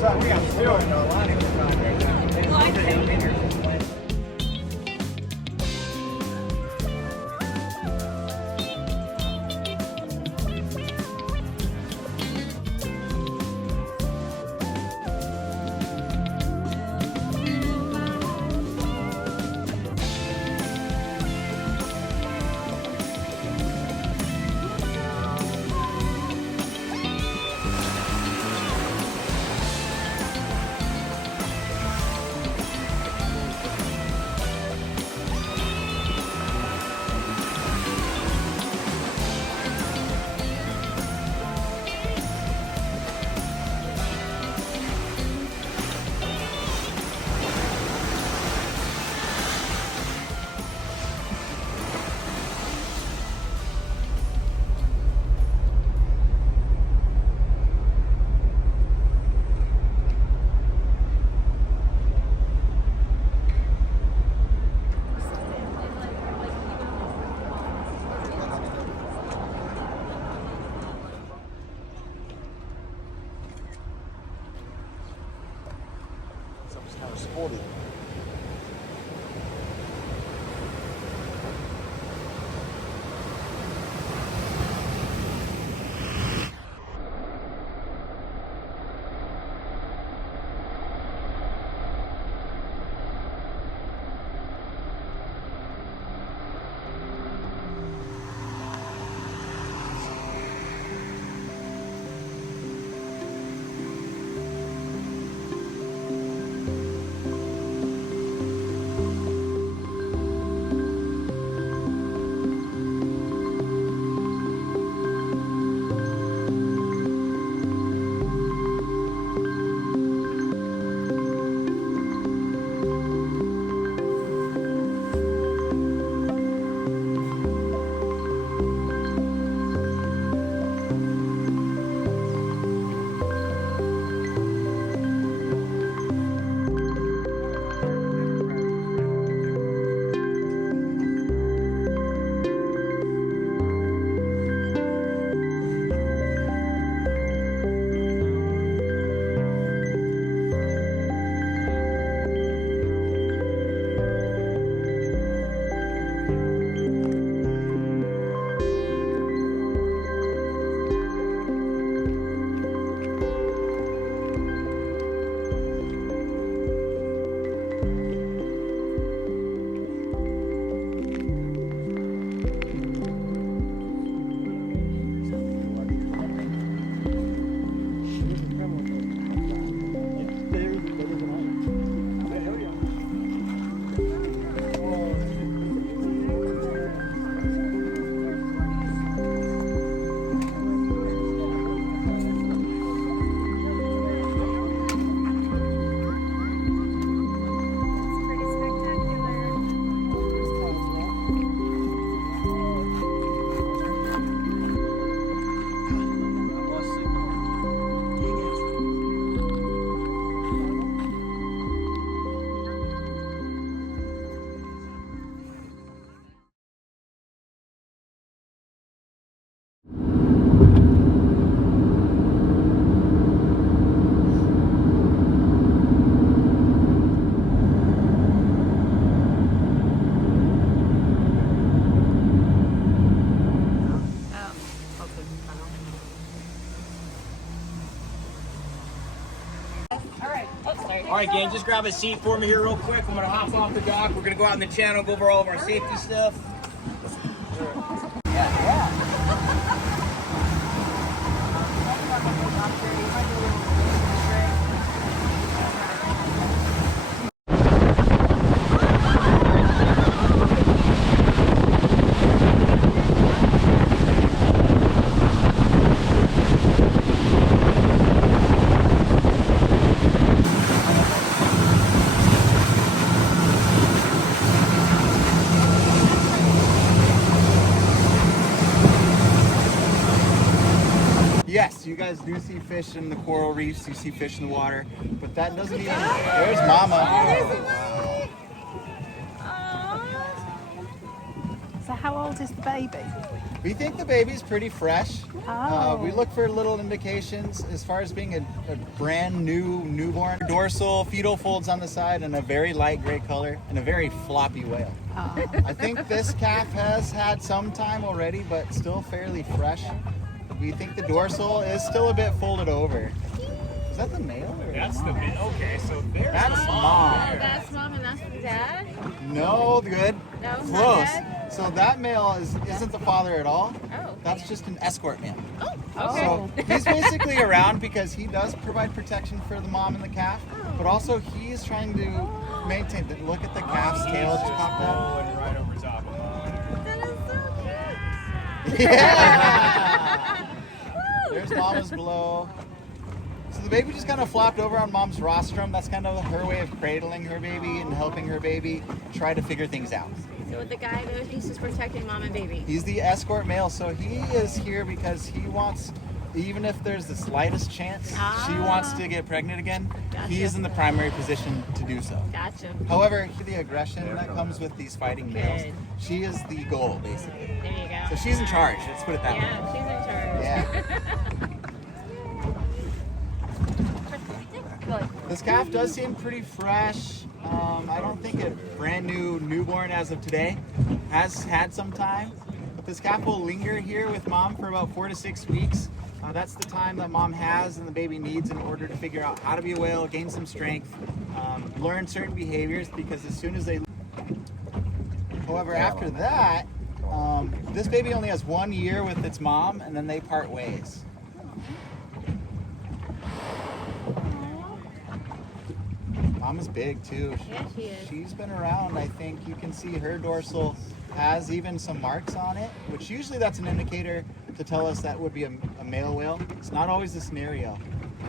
We got two in Aulani. Kind of sporty. All right, gang, just grab a seat for me here real quick. I'm gonna hop off the dock. We're gonna go out in the channel, go over all of our safety stuff. Yes, you guys do see fish in the coral reefs, you see fish in the water, but that doesn't even... There's Mama. So how old is the baby? We think the baby's pretty fresh. Oh. We look for little indications as far as being a brand new newborn. Dorsal, fetal folds on the side, and a very light gray color, and a very floppy whale. Oh. I think this calf has had some time already, but still fairly fresh. We think the dorsal is still a bit folded over. Is that the male? Or That's the mom? male. Okay, so there's That's mom. mom. Oh, that's mom and that's the dad? No, good. No, it's not Close. dad? So that male isn't the father at all. Oh. That's just an escort male. Oh, okay. So he's basically around because he does provide protection for the mom and the calf, but also he's trying to maintain the look at the calf's tail just popped out. Rolling right over top of mom. That is so cute. Yeah! There's Mama's below. So the baby just kind of flopped over on Mom's rostrum. That's kind of her way of cradling her baby and helping her baby try to figure things out. So with the guy though, he's just protecting mom and baby. He's the escort male, so he is here because he wants, even if there's the slightest chance she wants to get pregnant again, Gotcha. he's in the primary position to do so. Gotcha. However, the aggression that comes with these fighting males, Good. she is the goal, basically. There you go. So she's in charge, let's put it that way. Yeah, she's in charge. Yeah. This calf does seem pretty fresh. I don't think a brand new newborn as of today. Has had some time. But this calf will linger here with mom for about 4 to 6 weeks. That's the time that mom has and the baby needs in order to figure out how to be a whale, gain some strength, learn certain behaviors, because as soon as they... However, after that, this baby only has 1 year with its mom, and then they part ways. Mom is big too. Yeah, she is. She's been around. I think you can see her dorsal has even some marks on it, which usually that's an indicator to tell us that would be a male whale. It's not always the scenario,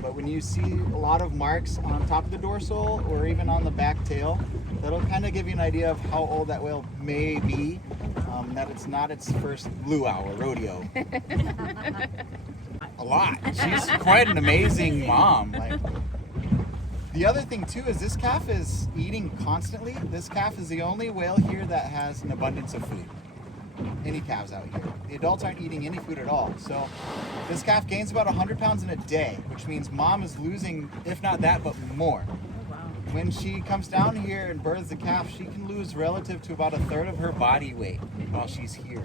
but when you see a lot of marks on top of the dorsal or even on the back tail, that'll kind of give you an idea of how old that whale may be, that it's not its first luau or rodeo. A lot. She's quite an amazing mom. Like, the other thing too is this calf is eating constantly. This calf is the only whale here that has an abundance of food. Any calves out here. The adults aren't eating any food at all. So this calf gains about 100 pounds in a day, which means mom is losing, if not that, but more. When she comes down here and births the calf, she can lose relative to about 1/3 of her body weight while she's here.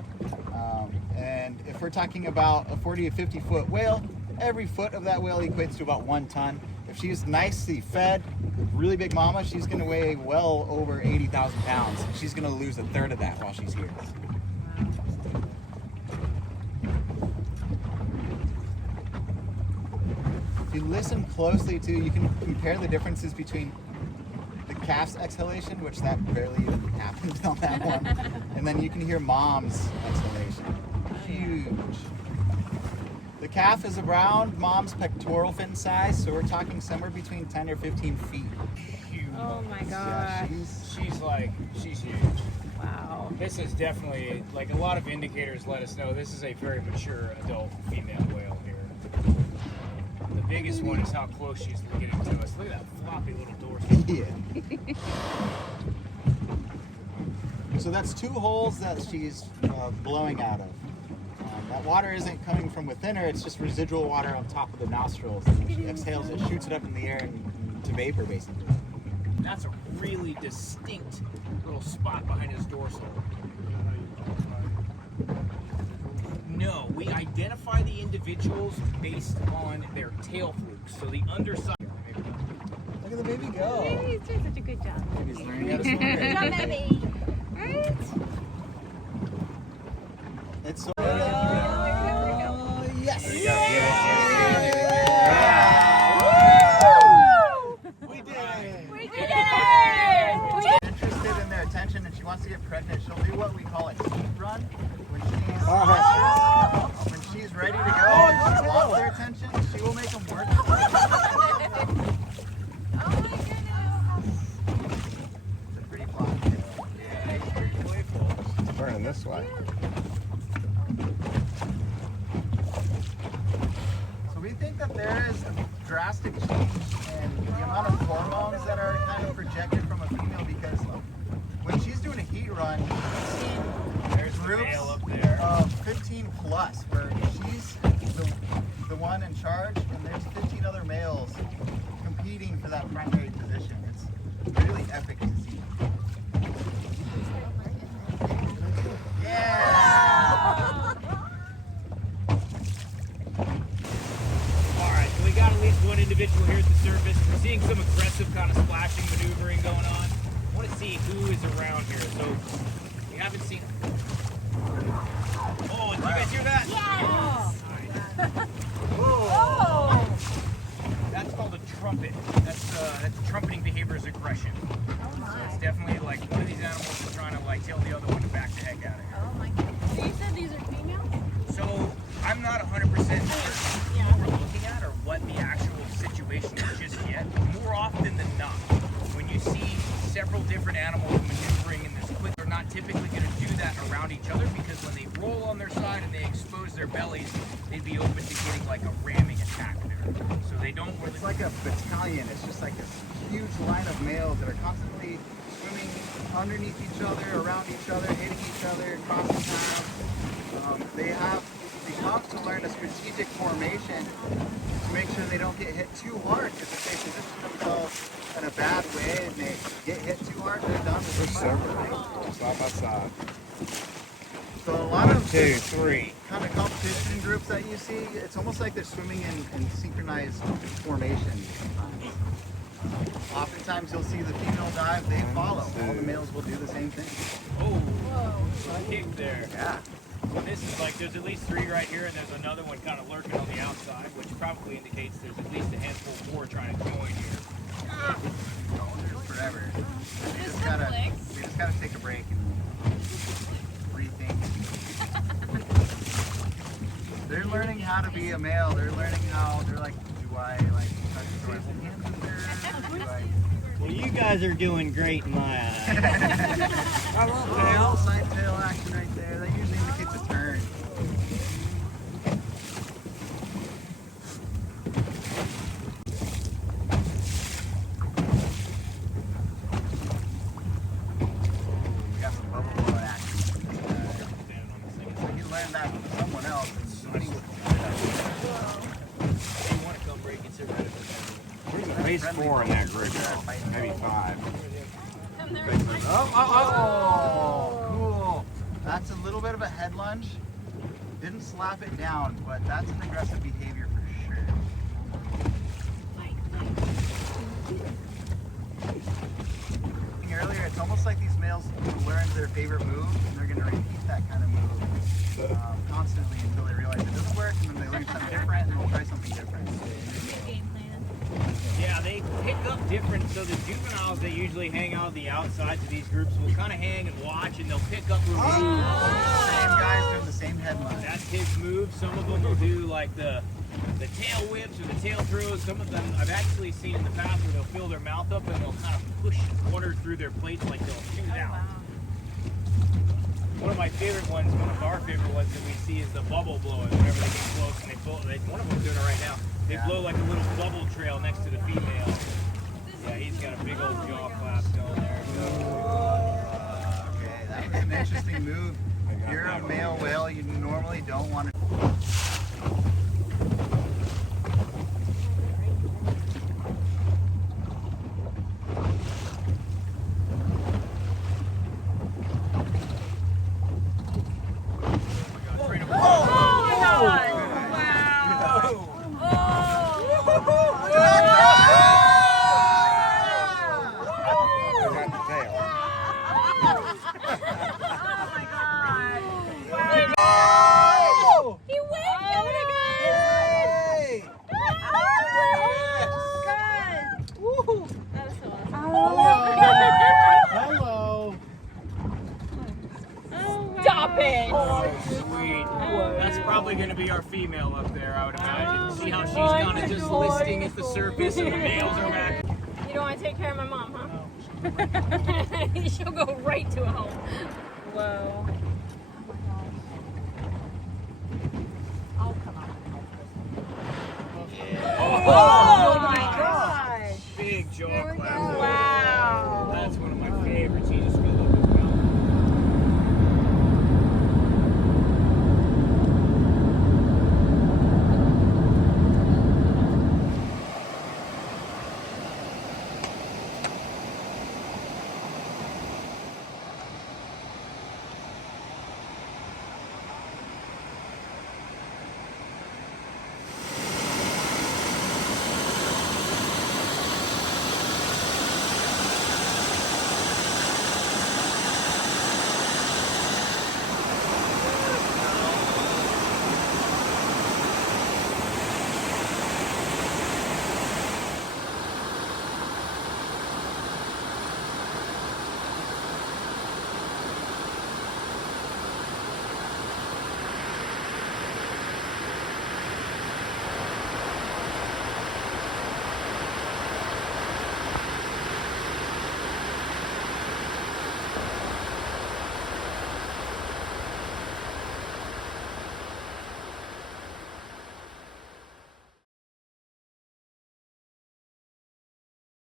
And if we're talking about a 40 to 50 foot whale, every foot of that whale equates to about 1 ton. If she's nicely fed, really big mama, she's going to weigh well over 80,000 pounds. She's going to lose 1/3 of that while she's here. If you listen closely too, you can compare the differences between the calf's exhalation, which that barely even happened on that one, and then you can hear mom's exhalation. Huge. The calf is around mom's pectoral fin size, so we're talking somewhere between 10 or 15 feet. Huge. Oh my Yeah, god. She's huge. Wow. This is definitely, like, a lot of indicators let us know this is a very mature adult female whale here. The biggest one is how close she's getting to us. Look at that floppy little dorsal. Yeah. So that's 2 holes that she's blowing out of. That water isn't coming from within her, it's just residual water on top of the nostrils. And when she exhales, it shoots it up in the air and to vapor, basically. That's a really distinct little spot behind his dorsal. No, we identify the individuals based on their tail flukes. So the underside. Look at the baby go. He's doing such a good job. Baby's learning how to swim. Good job, baby. Right? It's so. There we go. Yes. There you go. We did it. We did it! Interested in their attention and she wants to get pregnant, she'll do what we call a heat run. When she's ready to go and she wants their attention, she will make them work. Oh my goodness. It's a pretty plot. Yeah, he's pretty playful. Turning this way. So we think that there is a drastic change in the amount of hormones that are kind of projected from a female because when she's doing a heat run, There's the groups male up there. of 15 plus where she's the one in charge and there's 15 other males competing for that primary position. It's really epic to see. Yeah! Alright, so we got at least one individual here at the surface. We're seeing some aggressive kind of splashing maneuvering going on. I want to see who is around here. So we haven't seen. Oh, did you guys hear that? Oh! That's called a trumpet. That's trumpeting behavior is aggression. Oh So my. it's definitely like one of these animals is trying to like tell the other one to back the heck out of here. Oh my goodness. So you said these are females? So I'm not 100% certain what we're looking at or what the actual situation is just yet. More often than not, when you see several different animals maneuvering in this quick, they're not typically going to do that around each other because when they roll on their side and they expose their bellies, they'd be open to getting like a ramming attack there. So they don't really. It's like a battalion. It's just like this huge line of males that are constantly swimming underneath each other, around each other, hitting each other, crossing paths. They have to learn a strategic formation to make sure they don't get hit too hard. Because if they position themselves in a bad way and they get hit too hard, they're done with the fight. Side by side. So a lot of 2, 3. kind of competition groups that you see, it's almost like they're swimming in synchronized formation sometimes. Oftentimes you'll see the female dive, they follow. All the males will do the same thing. Oh, kick there. Yeah. So this is like, there's at least 3 right here, and there's another one kind of lurking on the outside, which probably indicates there's at least a handful more trying to join here. There's forever. We just gotta take a break and rethink. They're learning how to be a male. They're learning how, they're like, do I like touch the hands in there? Do I... Well, you guys are doing great in my eyes. Tail, side tail action right there. That usually indicates a turn. We got some bubble blow action. So he learned that from someone else. And You want to come break, it's irrelevant. There's at least 4 in that group, maybe 5. Oh, cool. That's a little bit of a head lunge. Didn't slap it down, but that's an aggressive behavior for sure. Earlier, it's almost like these males learn their favorite move, and they're going to repeat that kind of move constantly until they realize it doesn't work, and then they learn something different, and they'll try something different. Game plan. Yeah, they pick up different. So the juveniles, they usually hang out on the outsides of these groups, will kind of hang and watch, and they'll pick up moves. Same guys doing the same head lunge. That's his move. Some of them will do like the tail whips or the tail throws. Some of them I've actually seen in the past where they'll fill their mouth up and they'll kind of push water through their plates like they'll shoot out. One of my favorite ones, one of our favorite ones that we see is the bubble blowing. Whenever they get close and one of them's doing it right now. They blow like a little bubble trail next to the female. Yeah, he's got a big old jaw clap going there. Okay, that was an interesting move. If you're a male whale, you normally don't want to. probably going to be our female up there, I would imagine. See how she's kind of just listing at the surface and the males are back. You don't want to take care of my mom, huh? She'll go right to a home. Whoa. I'll come up and help this. Oh!